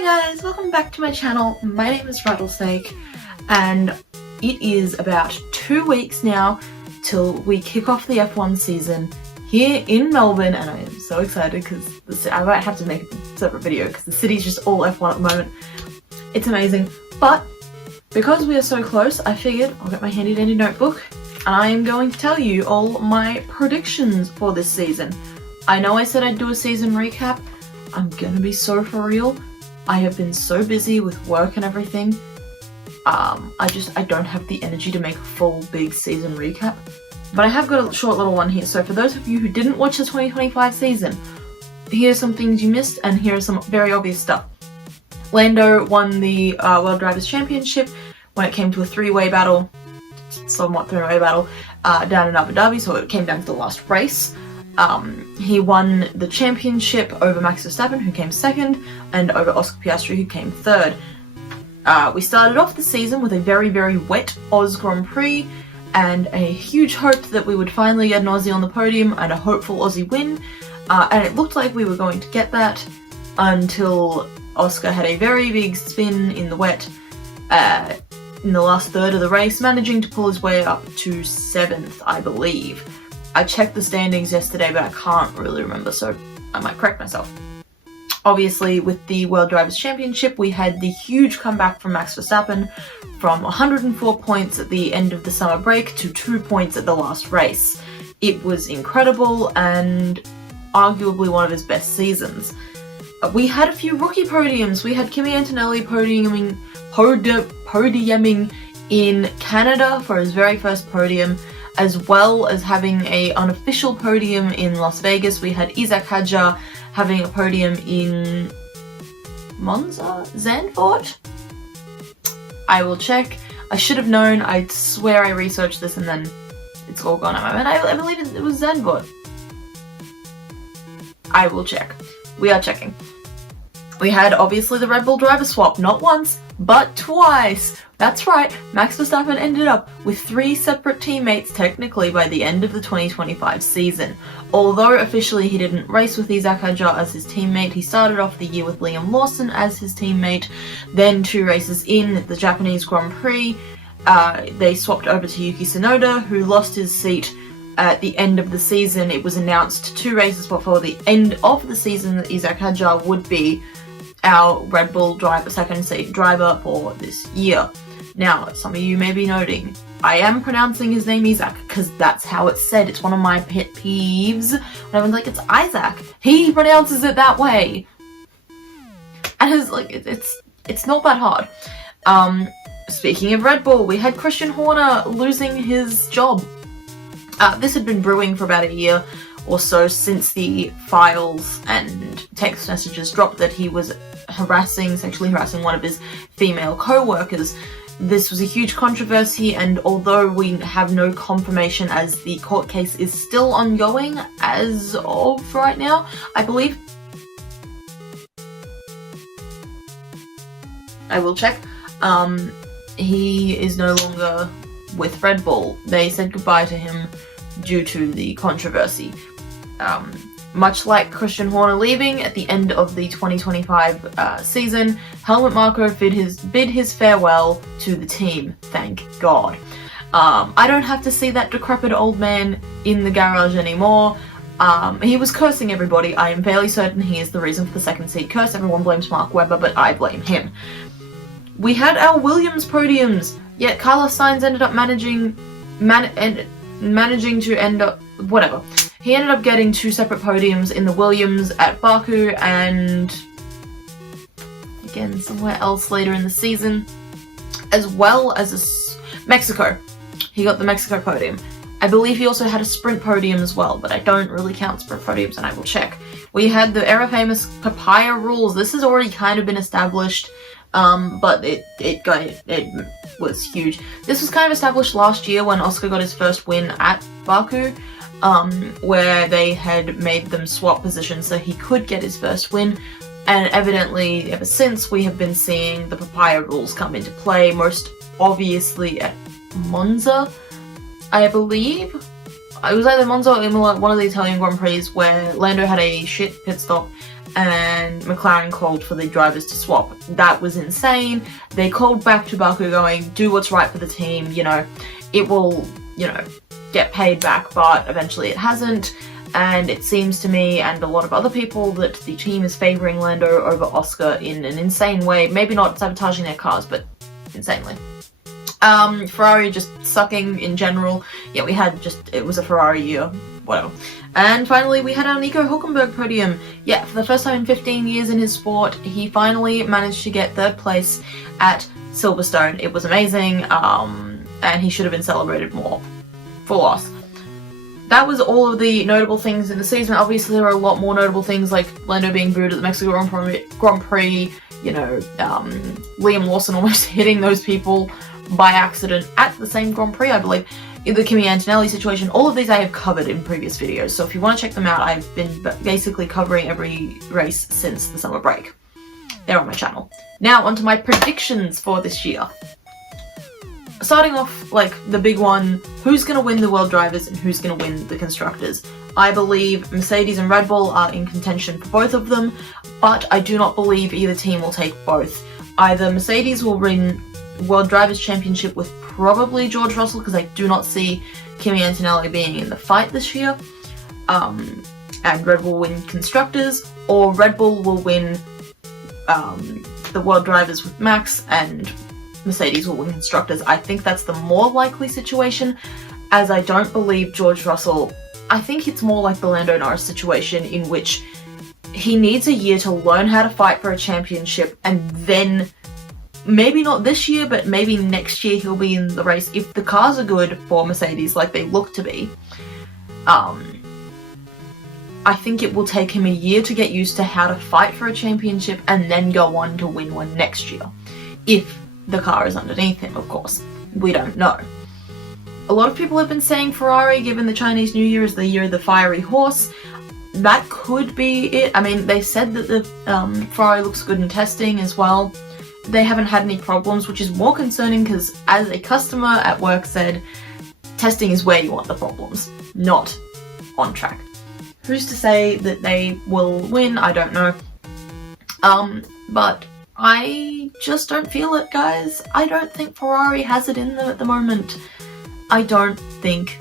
Hi guys, welcome back to my channel. My name is Rattlesnake and it is about 2 weeks now till we kick off the F1 season here in Melbourne, and I am so excited because I might have to make a separate video because the city's just all F1 at the moment. It's amazing, but because we are so close, I figured I'll get my handy dandy notebook and I am going to tell you all my predictions for this season. I know I said I'd do a season recap. I'm gonna be so for real. I have been so busy with work and everything. I don't have the energy to make a full big season recap. But I have got a short little one here. So for those of you who didn't watch the 2025 season, here are some things you missed and here are some very obvious stuff. Lando won the World Drivers' Championship when it came to a three-way battle, somewhat three-way battle, down in Abu Dhabi, so it came down to the last race. He won the championship over Max Verstappen, who came second, and over Oscar Piastri, who came third. We started off the season with a very, very wet Oz Grand Prix, and a huge hope that we would finally get an Aussie on the podium and a hopeful Aussie win. And it looked like we were going to get that until Oscar had a very big spin in the wet in the last third of the race, managing to pull his way up to 7th, I believe. I checked the standings yesterday, but I can't really remember, so I might correct myself. Obviously, with the World Drivers' Championship, we had the huge comeback from Max Verstappen from 104 points at the end of the summer break to 2 points at the last race. It was incredible and arguably one of his best seasons. We had a few rookie podiums. We had Kimi Antonelli podiuming in Canada for his very first podium, as well as having an unofficial podium in Las Vegas. We had Isaac Hadjar having a podium in Monza? Zandvoort? I will check. I should have known. I swear I researched this and then it's all gone out of my mind. I believe it was Zandvoort. I will check. We are checking. We had obviously the Red Bull driver swap, not once, but twice. That's right, Max Verstappen ended up with 3 separate teammates technically by the end of the 2025 season. Although officially he didn't race with Isaac Hadjar as his teammate, he started off the year with Liam Lawson as his teammate. Then 2 races in the Japanese Grand Prix, they swapped over to Yuki Tsunoda, who lost his seat at the end of the season. It was announced 2 races before the end of the season that Isaac Hadjar would be our Red Bull driver, second seat driver for this year. Now, some of you may be noting, I am pronouncing his name Isaac because that's how it's said. It's one of my pet peeves. When everyone's like, it's Isaac. He pronounces it that way. And it's like, it's not that hard. Speaking of Red Bull, we had Christian Horner losing his job. This had been brewing for about a year or so since the files and text messages dropped that he was sexually harassing one of his female co-workers. This was a huge controversy, and although we have no confirmation as the court case is still ongoing as of right now, I believe. I will check. He is no longer with Red Bull. They said goodbye to him due to the controversy. Much like Christian Horner leaving at the end of the 2025 season, Helmut Marko bid his farewell to the team, thank God. I don't have to see that decrepit old man in the garage anymore. He was cursing everybody. I am fairly certain he is the reason for the second seat curse. Everyone blames Mark Webber, but I blame him. We had our Williams podiums, yet Carlos Sainz ended up managing to end up whatever. He ended up getting 2 separate podiums in the Williams at Baku and again somewhere else later in the season, as well as Mexico. He got the Mexico podium. I believe he also had a sprint podium as well, but I don't really count sprint podiums and I will check. We had the era famous papaya rules. This has already kind of been established, but it was huge. This was kind of established last year when Oscar got his first win at Baku. Where they had made them swap positions so he could get his first win, and evidently ever since we have been seeing the papaya rules come into play, most obviously at Monza, I believe. It was either Monza or Imola, one of the Italian Grand Prix, where Lando had a shit pit stop and McLaren called for the drivers to swap. That was insane. They called back to Baku going, do what's right for the team, you know, it will, you know, get paid back, but eventually it hasn't. And it seems to me and a lot of other people that the team is favouring Lando over Oscar in an insane way. Maybe not sabotaging their cars, but insanely. Ferrari just sucking in general. Yeah, it was a Ferrari year, whatever. And finally, we had our Nico Hülkenberg podium. Yeah, for the first time in 15 years in his sport, he finally managed to get 3rd place at Silverstone. It was amazing, and he should have been celebrated more for loss. That was all of the notable things in the season. Obviously, there are a lot more notable things like Lando being booed at the Mexico Grand Prix, you know, Liam Lawson almost hitting those people by accident at the same Grand Prix, I believe. The Kimi Antonelli situation, all of these I have covered in previous videos, so if you want to check them out, I've been basically covering every race since the summer break. They're on my channel. Now, onto my predictions for this year. Starting off, like, the big one, who's going to win the World Drivers and who's going to win the Constructors? I believe Mercedes and Red Bull are in contention for both of them, but I do not believe either team will take both. Either Mercedes will win World Drivers' Championship with probably George Russell, because I do not see Kimi Antonelli being in the fight this year, and Red Bull win Constructors, or Red Bull will win the World Drivers with Max, and Mercedes will win Constructors. I think that's the more likely situation, as I don't believe George Russell. I think it's more like the Lando Norris situation, in which he needs a year to learn how to fight for a championship, and then maybe not this year, but maybe next year he'll be in the race if the cars are good for Mercedes like they look to be. I think it will take him a year to get used to how to fight for a championship and then go on to win one next year. If the car is underneath him, of course. We don't know. A lot of people have been saying Ferrari, given the Chinese New Year, is the year of the fiery horse. That could be it. I mean, they said that the Ferrari looks good in testing as well. They haven't had any problems, which is more concerning because, as a customer at work said, testing is where you want the problems, not on track. Who's to say that they will win? I don't know. But I just don't feel it, guys. I don't think Ferrari has it in them at the moment. I think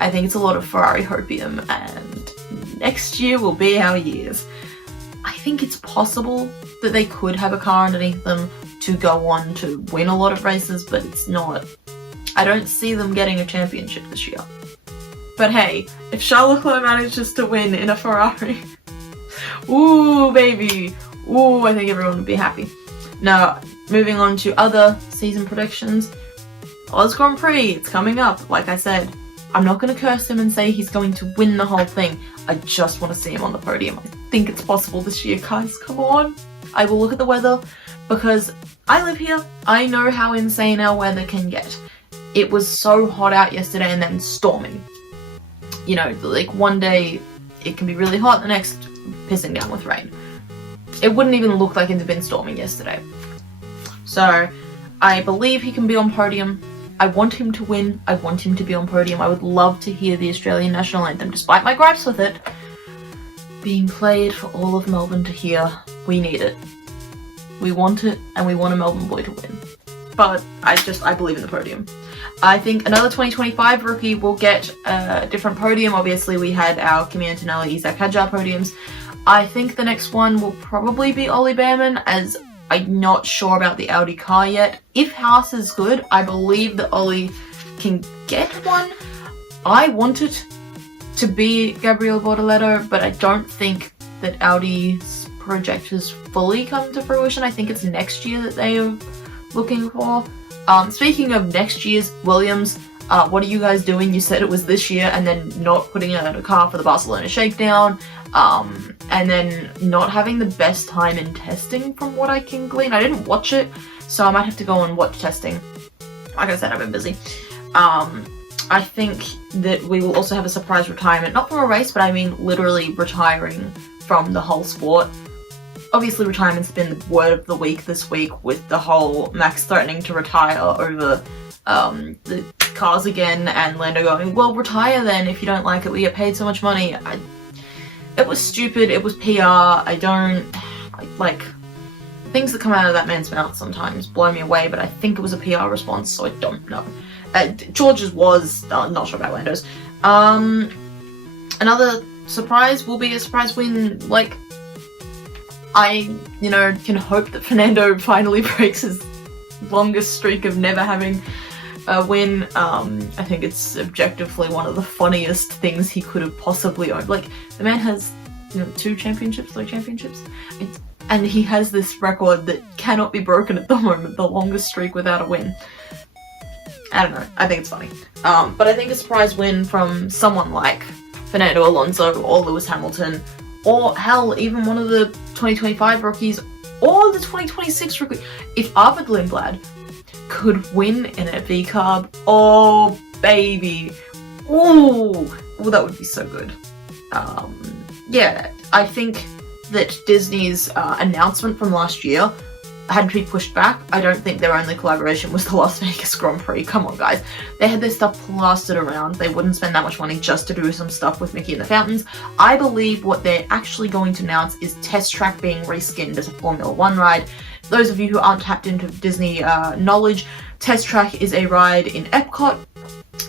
it's a lot of Ferrari hopium, and next year will be our years. I think it's possible that they could have a car underneath them to go on to win a lot of races, but it's not. I don't see them getting a championship this year. But hey, if Charles Leclerc manages to win in a Ferrari, ooh baby, ooh, I think everyone would be happy. Now, moving on to other season predictions. Oz Grand Prix, it's coming up. Like I said, I'm not going to curse him and say he's going to win the whole thing. I just want to see him on the podium. I think it's possible this year, guys. Come on. I will look at the weather because I live here. I know how insane our weather can get. It was so hot out yesterday and then storming. You know, like one day it can be really hot, the next pissing down with rain. It wouldn't even look like it had been storming yesterday. So, I believe he can be on podium. I want him to win. I want him to be on podium. I would love to hear the Australian National Anthem, despite my gripes with it, being played for all of Melbourne to hear. We need it. We want it, and we want a Melbourne boy to win. But I believe in the podium. I think another 2025 rookie will get a different podium. Obviously, we had our Kimi Antonelli, Isaac Hadjar podiums. I think the next one will probably be Ollie Behrman, as I'm not sure about the Audi car yet. If Haas is good, I believe that Ollie can get one. I want it to be Gabriel Bortoleto, but I don't think that Audi's project has fully come to fruition. I think it's next year that they are looking for. Speaking of next year's Williams, what are you guys doing? You said it was this year and then not putting out a car for the Barcelona shakedown, and then not having the best time in testing from what I can glean. I didn't watch it, so I might have to go and watch testing. Like I said, I've been busy. I think that we will also have a surprise retirement, not from a race, but I mean literally retiring from the whole sport. Obviously, retirement's been the word of the week this week, with the whole Max threatening to retire over the cars again, and Lando going, well, retire then if you don't like it, we get paid so much money. it was stupid, it was PR, I don't, like, things that come out of that man's mouth sometimes blow me away, but I think it was a PR response, so I don't know. George's was, not sure about Lando's. Another surprise will be a surprise win, like, I, can hope that Fernando finally breaks his longest streak of never having a win. I think it's objectively one of the funniest things he could have possibly owned. Like, the man has, 3 championships, and he has this record that cannot be broken at the moment, the longest streak without a win. I don't know, I think it's funny. But I think a surprise win from someone like Fernando Alonso or Lewis Hamilton, or hell, even one of the 2025 rookies or the 2026 rookie, if Arvid Lindblad could win in a V-Carb, oh baby, ooh, well, that would be so good. Yeah, I think that Disney's announcement from last year had to be pushed back. I don't think their only collaboration was the Las Vegas Grand Prix. Come on, guys. They had their stuff plastered around. They wouldn't spend that much money just to do some stuff with Mickey and the Fountains. I believe what they're actually going to announce is Test Track being reskinned as a Formula 1 ride. Those of you who aren't tapped into Disney knowledge, Test Track is a ride in Epcot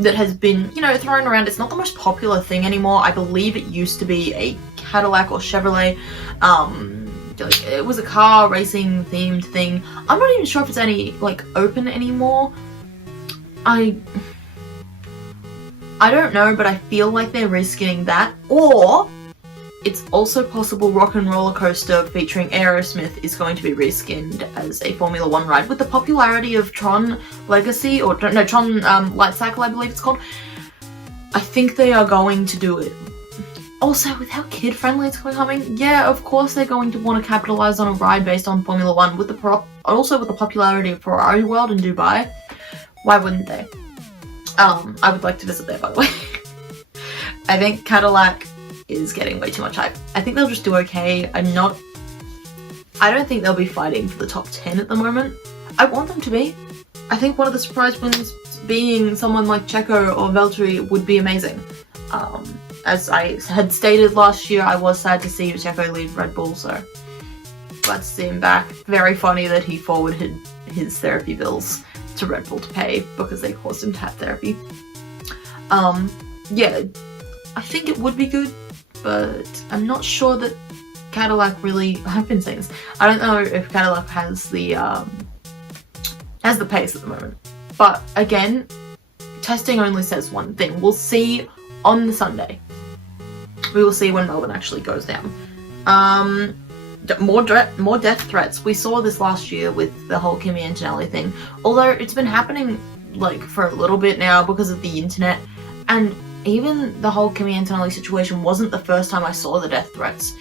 that has been, thrown around. It's not the most popular thing anymore. I believe it used to be a Cadillac or Chevrolet. It was a car racing themed thing. I'm not even sure if it's any open anymore. I don't know, but I feel like they're reskinning that. Or it's also possible Rock and Roller Coaster featuring Aerosmith is going to be reskinned as a Formula 1 ride. With the popularity of Tron Legacy, or no, Tron Light Cycle, I believe it's called, I think they are going to do it. Also, with how kid-friendly it's becoming, yeah, of course they're going to want to capitalize on a ride based on Formula 1 with also with the popularity of Ferrari World in Dubai. Why wouldn't they? I would like to visit there, by the way. I think Cadillac is getting way too much hype. I think they'll just do okay. I don't think they'll be fighting for the top 10 at the moment. I want them to be. I think one of the surprise wins being someone like Checo or Valtteri would be amazing. As I had stated last year, I was sad to see Checo leave Red Bull, so glad to see him back. Very funny that he forwarded his therapy bills to Red Bull to pay because they caused him to have therapy. Yeah, I think it would be good, but I'm not sure that Cadillac really, I've been saying this, I don't know if Cadillac has the pace at the moment. But again, testing only says one thing. We'll see on the Sunday. We will see when Melbourne actually goes down. More death threats. We saw this last year with the whole Kimi Antonelli thing. Although it's been happening for a little bit now because of the internet. And even the whole Kimi Antonelli situation wasn't the first time I saw the death threats.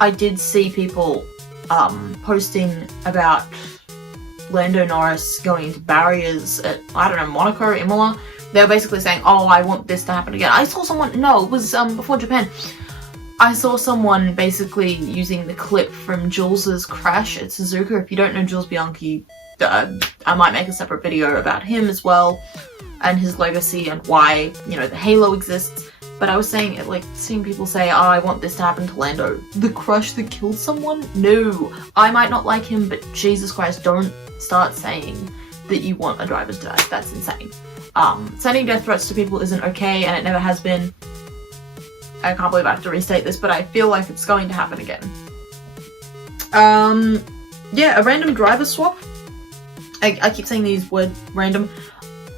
I did see people posting about Lando Norris going into barriers at, I don't know, Monaco, Imola. They were basically saying, oh, I want this to happen again. I saw someone, no, it was before Japan. I saw someone basically using the clip from Jules's crash at Suzuka. If you don't know Jules Bianchi, I might make a separate video about him as well and his legacy and why, the halo exists. But I was saying, seeing people say, oh, I want this to happen to Lando. The crash that killed someone? No. I might not like him, but Jesus Christ, don't start saying that you want a driver to die. That's insane. Sending death threats to people isn't okay, and it never has been. I can't believe I have to restate this, but I feel like it's going to happen again. Yeah, a random driver swap. I keep saying these words random.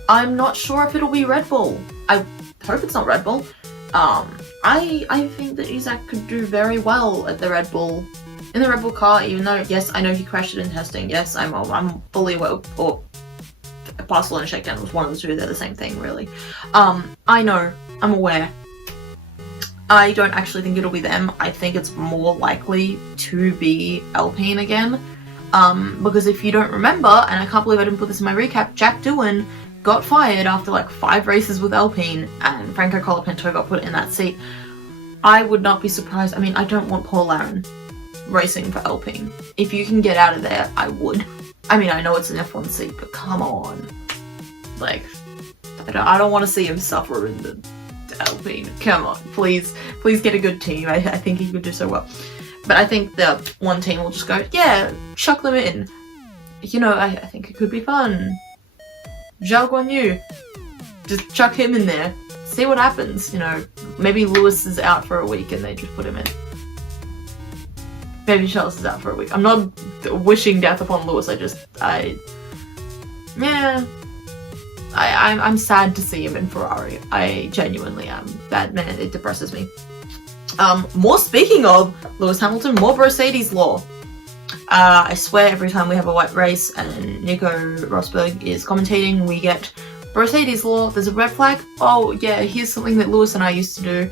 I'm not sure if it'll be Red Bull. I hope it's not Red Bull. I think that Isaac could do very well at the Red Bull, in the Red Bull car, even though, yes, I know he crashed it in testing. Yes, I'm fully aware, or Barcelona shakedown was one of the two. They're the same thing, really. I know, I'm aware. I don't actually think it'll be them. I think it's more likely to be Alpine again. Because if you don't remember, and I can't believe I didn't put this in my recap, Jack Doohan got fired after 5 races with Alpine, and Franco Colapinto got put in that seat. I would not be surprised. I mean, I don't want Paul Aaron racing for Alpine. If you can get out of there, I would. I mean, I know it's an F1 seat, but come on. I don't want to see him suffer in Alpine, come on, please get a good team. I think he could do so well. But I think the one team will just go, yeah, chuck them in. You know, I think it could be fun. Zhao Guanyu, just chuck him in there. See what happens, you know. Maybe Lewis is out for a week and they just put him in. Maybe Charles is out for a week. I'm not wishing death upon Lewis, I'm sad to see him in Ferrari. I genuinely am. That man, it depresses me. More speaking of Lewis Hamilton, more Mercedes law. I swear every time we have a white race and Nico Rosberg is commentating, we get Mercedes law. There's a red flag. Oh yeah, here's something that Lewis and I used to do.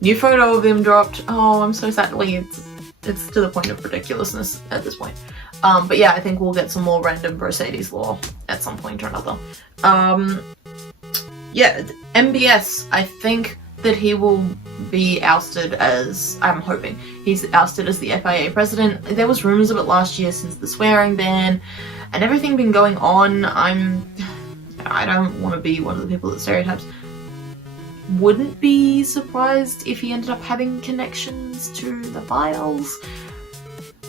New photo of him dropped. Oh, I'm so sad. Like, it's to the point of ridiculousness at this point. But yeah, I think we'll get some more random Mercedes law at some point or another. Yeah, MBS, I think that he will be ousted as, I'm hoping, he's ousted as the FIA president. There was rumours of it last year since the swearing ban and everything been going on. I don't want to be one of the people that stereotypes. Wouldn't be surprised if he ended up having connections to the files.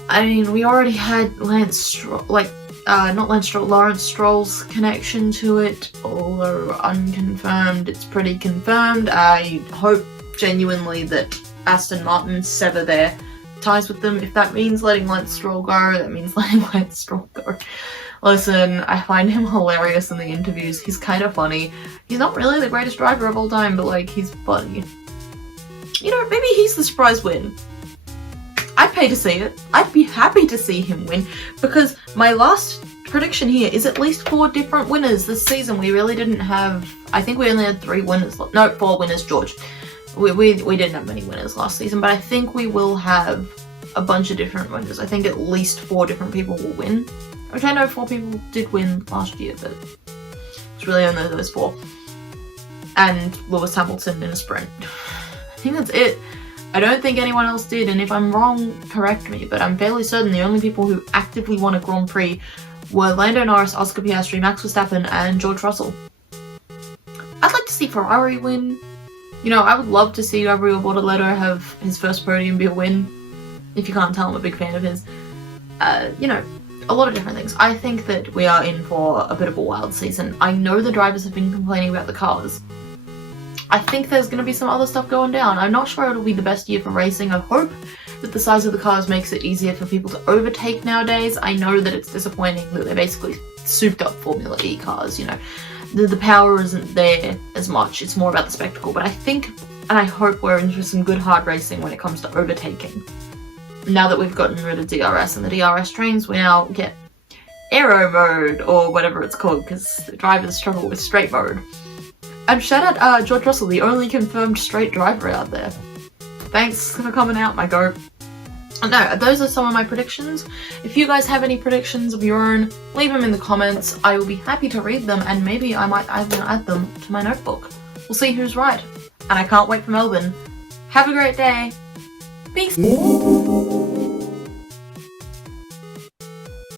I mean, we already had Lawrence Stroll's connection to it, although unconfirmed, it's pretty confirmed. I hope genuinely that Aston Martin sever their ties with them. If that means letting Lance Stroll go, that means letting Lance Stroll go. Listen, I find him hilarious in the interviews. He's kind of funny. He's not really the greatest driver of all time, but like, he's funny. You know, maybe he's the surprise win. I'd pay to see it. I'd be happy to see him win, because my last prediction here is at least 4 different winners this season. We really didn't have, I think we only had 3 winners, no, 4 winners, George. We didn't have many winners last season, but I think we will have a bunch of different winners. I think at least 4 different people will win. Which I know 4 people did win last year, but it's really only those 4. And Lewis Hamilton in a sprint. I think that's it. I don't think anyone else did, and if I'm wrong, correct me, but I'm fairly certain the only people who actively won a Grand Prix were Lando Norris, Oscar Piastri, Max Verstappen, and George Russell. I'd like to see Ferrari win. You know, I would love to see Gabriel Bortoleto have his first podium be a win. If you can't tell, I'm a big fan of his. You know, a lot of different things. I think that we are in for a bit of a wild season. I know the drivers have been complaining about the cars. I think there's going to be some other stuff going down. I'm not sure it'll be the best year for racing. I hope that the size of the cars makes it easier for people to overtake nowadays. I know that it's disappointing that they're basically souped up Formula E cars, you know. The power isn't there as much. It's more about the spectacle. But I think, and I hope we're into some good hard racing when it comes to overtaking. Now that we've gotten rid of DRS and the DRS trains, we now get aero mode, or whatever it's called, because the drivers struggle with straight mode. And shout out George Russell, the only confirmed straight driver out there. Thanks for coming out, my goat. No, those are some of my predictions. If you guys have any predictions of your own, leave them in the comments. I will be happy to read them, and maybe I might even add them to my notebook. We'll see who's right. And I can't wait for Melbourne. Have a great day. Peace.